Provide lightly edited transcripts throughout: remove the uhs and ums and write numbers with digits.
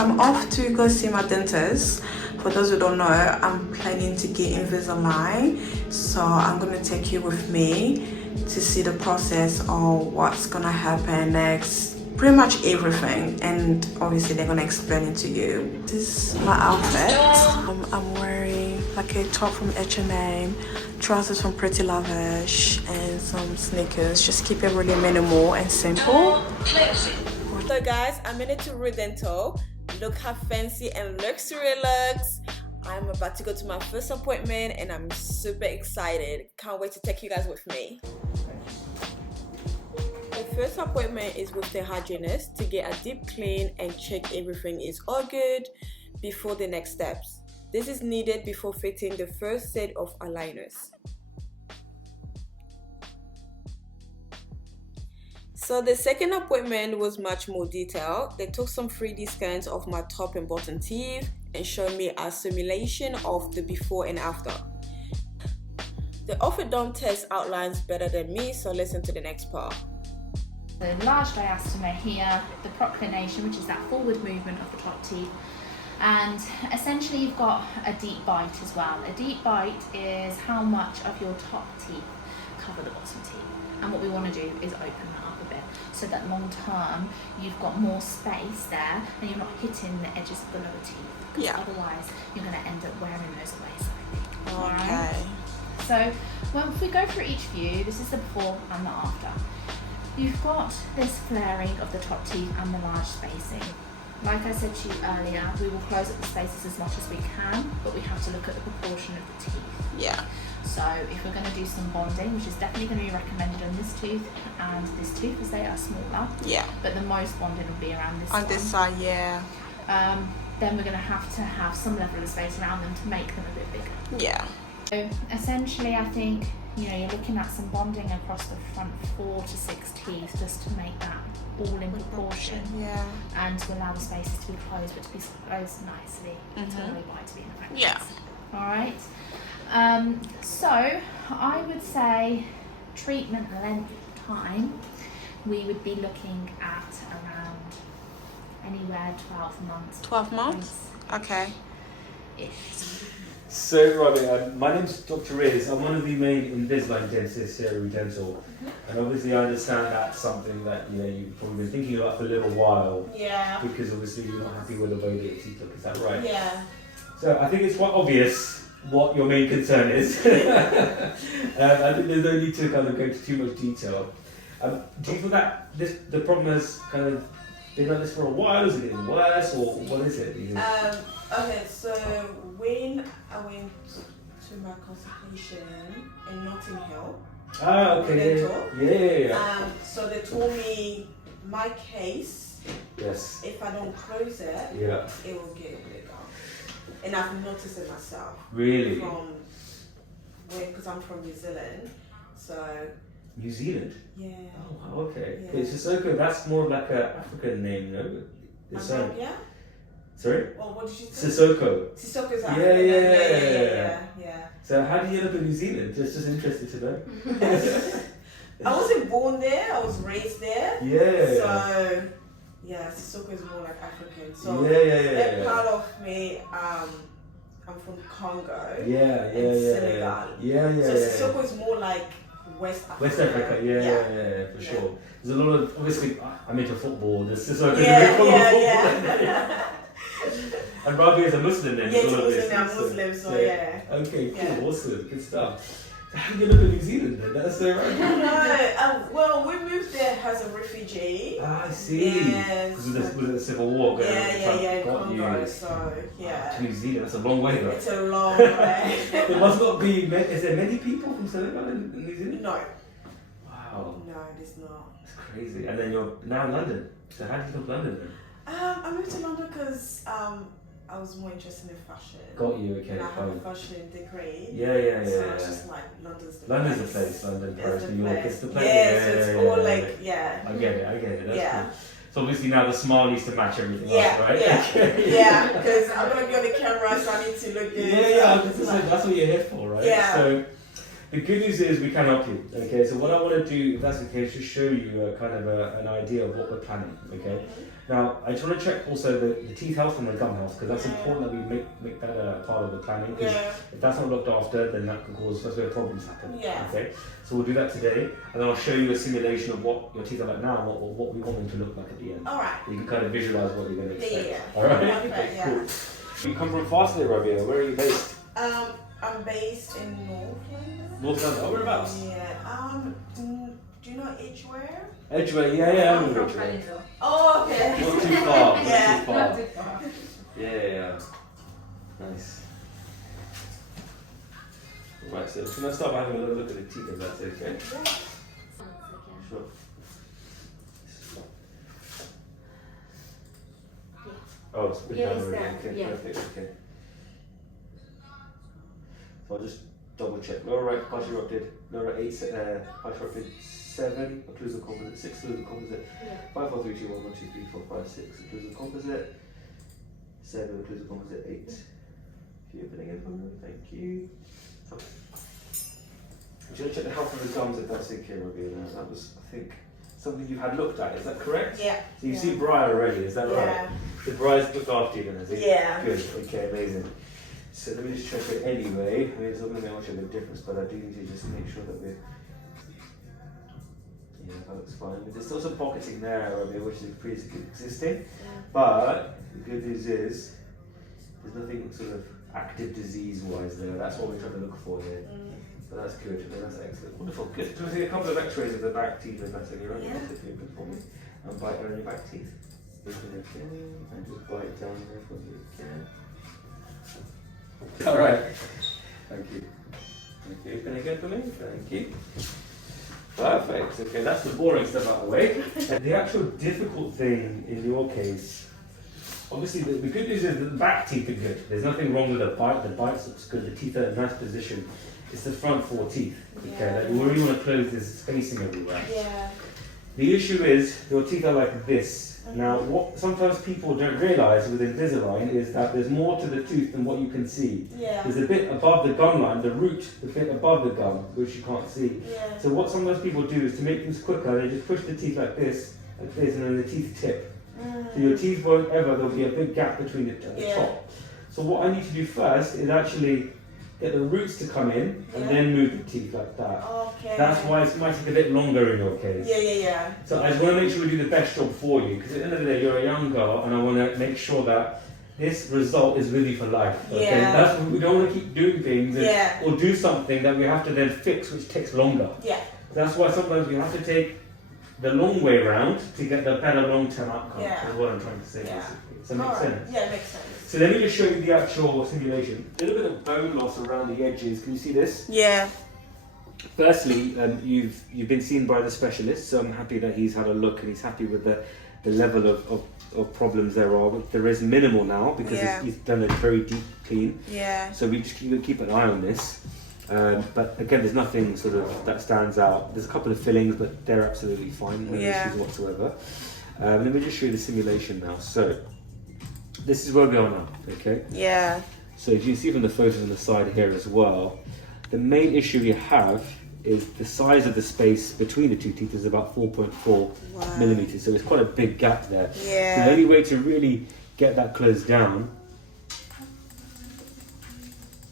so I'm off to go see my dentist. For those who don't know, I'm planning to get Invisalign, so I'm gonna take you with me to see the process of what's gonna happen next, pretty much everything, and obviously they're gonna explain it to you. This is my outfit. I'm wearing like a top from H&M, trousers from Pretty Lavish, and some sneakers. Just keep it really minimal and simple. So guys, I made it to Rhu Dental. Look how fancy and luxury it looks. I'm about to go to my first appointment and I'm super excited. Can't wait to take you guys with me. The first appointment is with the hygienist to get a deep clean and check everything is all good before the next steps. This is needed before fitting the first set of aligners. So the second appointment was much more detailed. They took some 3D scans of my top and bottom teeth and showed me a simulation of the before and after. The orthodont test outlines better than me, so listen to the next part. The large diastema here, the proclination, which is that forward movement of the top teeth, and essentially you've got a deep bite as well. A deep bite is how much of your top teeth cover the bottom teeth. And what we want to do is open that up a bit so that long term you've got more space there and you're not hitting the edges of the lower teeth. Yeah. Otherwise you're going to end up wearing those away slightly. Okay. Alright? So if we go through each view, this is the before and the after. You've got this flaring of the top teeth and the large spacing. Like I said to you earlier, we will close up the spaces as much as we can, but we have to look at the proportion of the teeth. Yeah. So if we're going to do some bonding, which is definitely going to be recommended on this tooth and this tooth as they are smaller. Yeah. But the most bonding will be around this on one. this side, yeah. Then we're going to have some level of space around them to make them a bit bigger. Yeah. So essentially, I think you're looking at some bonding across the front 4 to 6 teeth just to make that all in proportion. Yeah. And to allow the spaces to be closed, but to be closed nicely to allow the bite to be in effect. Yeah. All right. So I would say treatment length time, we would be looking at around anywhere 12 months. 12 months? Okay. Ish. So, Rabia, my name's Dr. Riz. I'm one of the main Invisalign dentists here at Rhu Dental. And obviously I understand that's something that you've probably been thinking about for a little while. Yeah. Because obviously you're not happy with the way that your teeth look, is that right? Yeah. So I think it's quite obvious what your main concern is. I think there's no need to kind of go into too much detail. Do you feel that the problem has kind of been like this for a while? Is it getting worse, or what is it? Okay, so when I went to my consultation in Notting Hill, okay. Yeah. so they told me my case, Yes. if I don't close it, Yeah. it will get bigger. And I've noticed it myself. Really? Because I'm from New Zealand, so New Zealand? yeah. Oh, wow, okay. Yeah. Okay, Cissokho, that's more like an African name, no? Yeah? Sorry? Well, what did you say? Cissokho. Cissokho's Yeah, African. Yeah. So how did you end up in New Zealand? Just interested to know. I wasn't born there, I was raised there. Yeah. So, yeah, Cissokho is more like African. So, Yeah. that part of me, I'm from Congo. Yeah. Senegal. Yeah. So, Cissokho is more like West Africa. West Africa, yeah, for sure. There's a lot of, obviously, I'm into football. There's Cissokho Yeah. And Rabia is a Muslim then? Yeah, I'm Muslim, so yeah. Okay, cool, Yeah. Awesome, good stuff. So how did you end up in New Zealand then? That's so right. No, well, we moved there as a refugee. Ah, I see. Yes. Was it the Civil War going on? Yeah, Got Congo, you. so yeah. To New Zealand, that's a long way though. It's a long way. There must not be, is there many people from Senegal in New Zealand? No. Wow. No, it is not. That's crazy. And then you're now in London. So how did you come to London then? I moved to London because I was more interested in fashion. Got you, okay. And I have a fashion degree. Yeah. So it's just like London's the place. London, Paris, New York, it's the place. Yeah, so it's all like, yeah. I get it. That's Yeah. cool. So obviously now the smile needs to match everything else, right? Yeah, because I'm going to be on the camera, so I need to look good. Yeah, that's what you're here for, right? Yeah. So The good news is we can help you. Okay, so what I want to do, if that's okay, is just show you an idea of what we're planning. Okay. Now, I just want to check also the teeth health and the gum health, because that's important that we make that a part of the planning. Because if that's not looked after, then that can cause, that's where problems happen. Yeah. Okay, so we'll do that today, and then I'll show you a simulation of what your teeth are like now and what we want them to look like at the end. Alright. You can kind of visualize what you're going to expect. Yeah. Alright? Okay, yeah. Cool. You come from Farsley, Rabia. Where are you based? I'm based in North London. North London. Oh, whereabouts? Yeah. Do you know Edgware? Edgware, yeah, I'm I know from Edgware. Pennington. Oh, okay. Not too far, Yeah. not too far. Yeah. Nice. Right, so can I start by having a little look at the teeth, if that's okay? Sure. Oh, it's good Yeah, down it's already. there. Okay, Yeah. perfect, okay. So I'll just double check. Lower right, partially erupted. Lower right 8, partially erupted 7, occlusal composite, 6 occlusal composite, 5, 4, 3, 2, 1, 1, 2, 3, 4, 5, 6 occlusal composite, 7 occlusal composite, 8. If you're opening it for me, thank you. Okay. I'm going to check the health of the gums if that's okay, Rabia. That was, I think, something you've had looked at, is that correct? Yeah. So you've seen Briar already, is that right? Yeah. The Briar's looked after you then, has he? Yeah. Good, okay, amazing. So let me just check it anyway. I mean, it's not going to make much of a difference, but I do need to just make sure that we're... Yeah, that looks fine. But there's still some pocketing there, Rabia, which is pre-existing. But the good news is, there's nothing sort of active disease-wise there. That's what we're trying to look for here. So that's good. That's excellent. Wonderful. Good. Can I see a couple of x-rays of the back teeth if that's any right? Yeah. That's good for me. And bite on your back teeth. Open it again. And just bite down there for you again. Alright. Thank you. Thank you. Open again for me. Thank you. Perfect. Okay, that's the boring stuff out of the way. And the actual difficult thing in your case, obviously the good news is that the back teeth are good. There's nothing wrong with the bite. The bite looks good. The teeth are in a nice position. It's the front 4 teeth. Okay, like you really want to close this spacing everywhere. Yeah. The issue is your teeth are like this. Now, what sometimes people don't realise with Invisalign is that there's more to the tooth than what you can see. Yeah. There's a bit above the gum line, the root, the bit above the gum, which you can't see. Yeah. So what sometimes people do is to make things quicker, they just push the teeth like this, and then the teeth tip. So your teeth won't ever, there'll be a big gap between it at the top. So what I need to do first is actually get the roots to come in and then move the teeth like that. Okay. That's why it might take a bit longer in your case. Yeah. So I just want to make sure we do the best job for you, because at the end of the day you're a young girl and I want to make sure that this result is with you for life. Okay? Yeah. That's what we don't want to keep doing things Yeah. or do something that we have to then fix, which takes longer. Yeah. That's why sometimes we have to take the long way round to get the better long-term outcome. Yeah. Is what I'm trying to say. Yeah. Basically. Does that make sense? Yeah, it makes sense. So let me just show you the actual simulation. A little bit of bone loss around the edges. Can you see this? Yeah. Firstly, you've been seen by the specialist, so I'm happy that he's had a look and he's happy with the level of problems there are. But there is minimal now because he's done a very deep clean. Yeah. So we just keep an eye on this. But again, there's nothing sort of that stands out. There's a couple of fillings, but they're absolutely fine, no issues whatsoever. Let me just show you the simulation now. So this is where we are now, okay? Yeah. So as you can see from the photos on the side here as well, the main issue you have is the size of the space between the two teeth is about 4.4 millimeters. So it's quite a big gap there. Yeah. So the only way to really get that closed down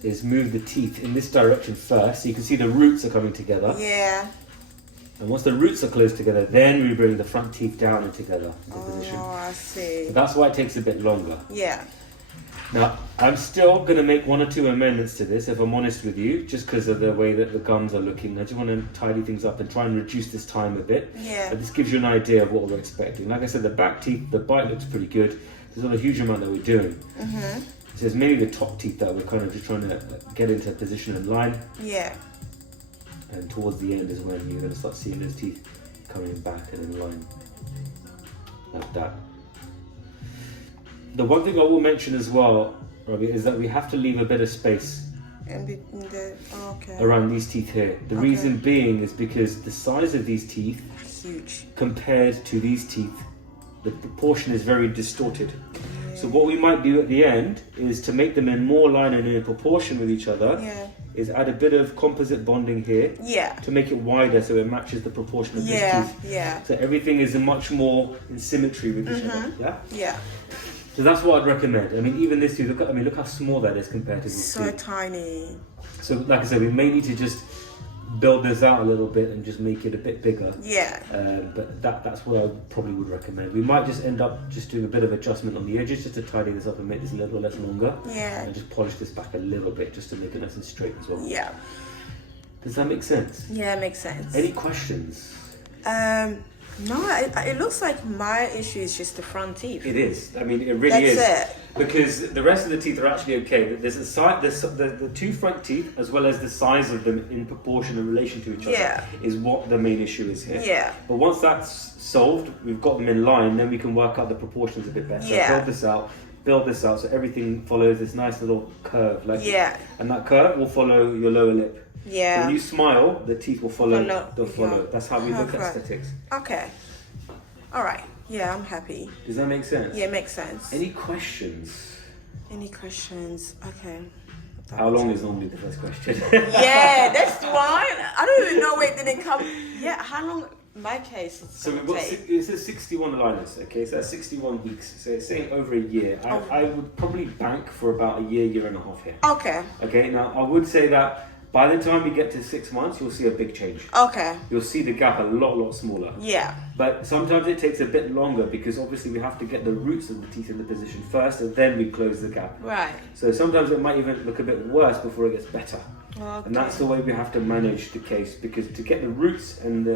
is move the teeth in this direction first. So you can see the roots are coming together. Yeah. And once the roots are close together, then we bring the front teeth down and together into position. Oh, I see. So that's why it takes a bit longer. Yeah. Now, I'm still going to make 1 or 2 amendments to this, if I'm honest with you, just because of the way that the gums are looking. I just want to tidy things up and try and reduce this time a bit. Yeah. But this gives you an idea of what we're expecting. Like I said, the back teeth, the bite looks pretty good. There's not a huge amount that we're doing. Mm-hmm. So it's mainly the top teeth that we're kind of just trying to get into position and line. Yeah. And towards the end is when you're going to start seeing those teeth coming back and in line. Like that. The one thing I will mention as well, Robbie, is that we have to leave a bit of space around these teeth here. The reason being is because the size of these teeth, huge, compared to these teeth, the proportion is very distorted. Yeah. So what we might do at the end is to make them in more line and in proportion with each other. Yeah. Is add a bit of composite bonding here. Yeah. To make it wider so it matches the proportion of this tooth. Yeah. So everything is much more in symmetry with each other. Yeah. Yeah. So that's what I'd recommend. I mean, even this tooth. Look how small that is compared to this So tooth. tiny. So like I said, we may need to just build this out a little bit and just make it a bit bigger. Yeah. But that's what I probably would recommend. We might just end up just doing a bit of adjustment on the edges just to tidy this up and make this a little less longer. Yeah. And just polish this back a little bit just to make it nice and straight as well. Yeah. Does that make sense? Yeah, it makes sense. Any questions? No, it looks like my issue is just the front teeth. It is. I mean, it really is. That's it. Because the rest of the teeth are actually okay. There's the two front teeth, as well as the size of them in proportion in relation to each other, is what the main issue is here. Yeah. But once that's solved, we've got them in line, then we can work out the proportions a bit better. Yeah. Build this out, so everything follows this nice little curve. Yeah. And that curve will follow your lower lip. Yeah. So when you smile, the teeth will follow. They'll follow. Yeah. That's how we look at Perfect. aesthetics. Okay. All right. Yeah, I'm happy. Does that make sense? Yeah, it makes sense. Any questions? Any questions? Okay. How long is normally the first question? Yeah, that's one. I don't even know where it didn't come. Yeah, how long? My case is So we've got it says 61 aligners. Okay, so that's 61 weeks. So it's saying over a year. I would probably bank for about a year and a half here. Okay. Okay. Now I would say that by the time we get to 6 months, you'll see a big change. Okay. You'll see the gap a lot smaller. Yeah. But sometimes it takes a bit longer because obviously we have to get the roots of the teeth in the position first, and then we close the gap. Right. So sometimes it might even look a bit worse before it gets better. Okay. And that's the way we have to manage the case, because to get the roots and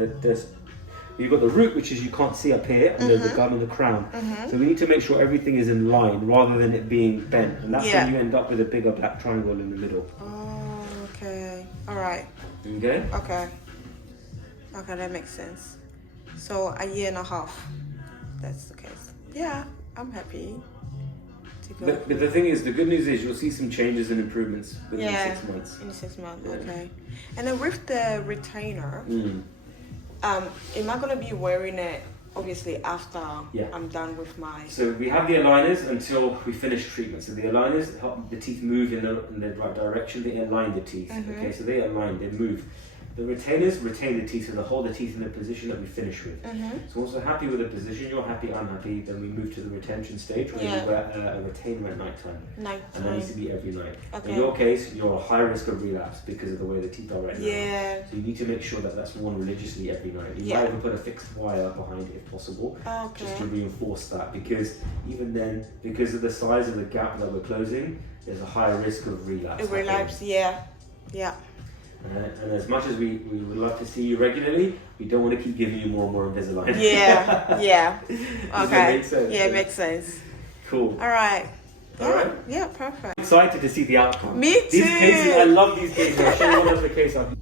you've got the root, which is you can't see up here, and there's the gum and the crown. So we need to make sure everything is in line rather than it being bent, and that's when you end up with a bigger black triangle in the middle. Oh, okay. All right. Okay. Okay. Okay, that makes sense. So a year and a half. That's the case. Yeah, I'm happy to go. But the thing is, the good news is you'll see some changes and improvements within 6 months. In 6 months, Yeah. okay. And then with the retainer, am I gonna be wearing it obviously after I'm done with my? So we have the aligners until we finish treatment. So the aligners help the teeth move in the right direction. They align the teeth. Okay, so they align, they move. The retainers retain the teeth, so they hold the teeth in the position that we finish with. So once we're happy with the position, you're happy, I'm happy, then we move to the retention stage where we wear a retainer at night time. And that needs to be every night. Okay. In your case, you're a high risk of relapse because of the way the teeth are right now. Yeah. So you need to make sure that that's worn religiously every night. You might even put a fixed wire behind it if possible, just to reinforce that, because even then, because of the size of the gap that we're closing, there's a higher risk of relapse. Yeah. And as much as we would love to see you regularly, we don't want to keep giving you more and more Invisalign. Yeah. Does that make sense? Yeah, it makes sense. Cool. All right. All right. Yeah, perfect. Excited to see the outcome. Me too. These cases, I love these cases. I'll show you one of the case I've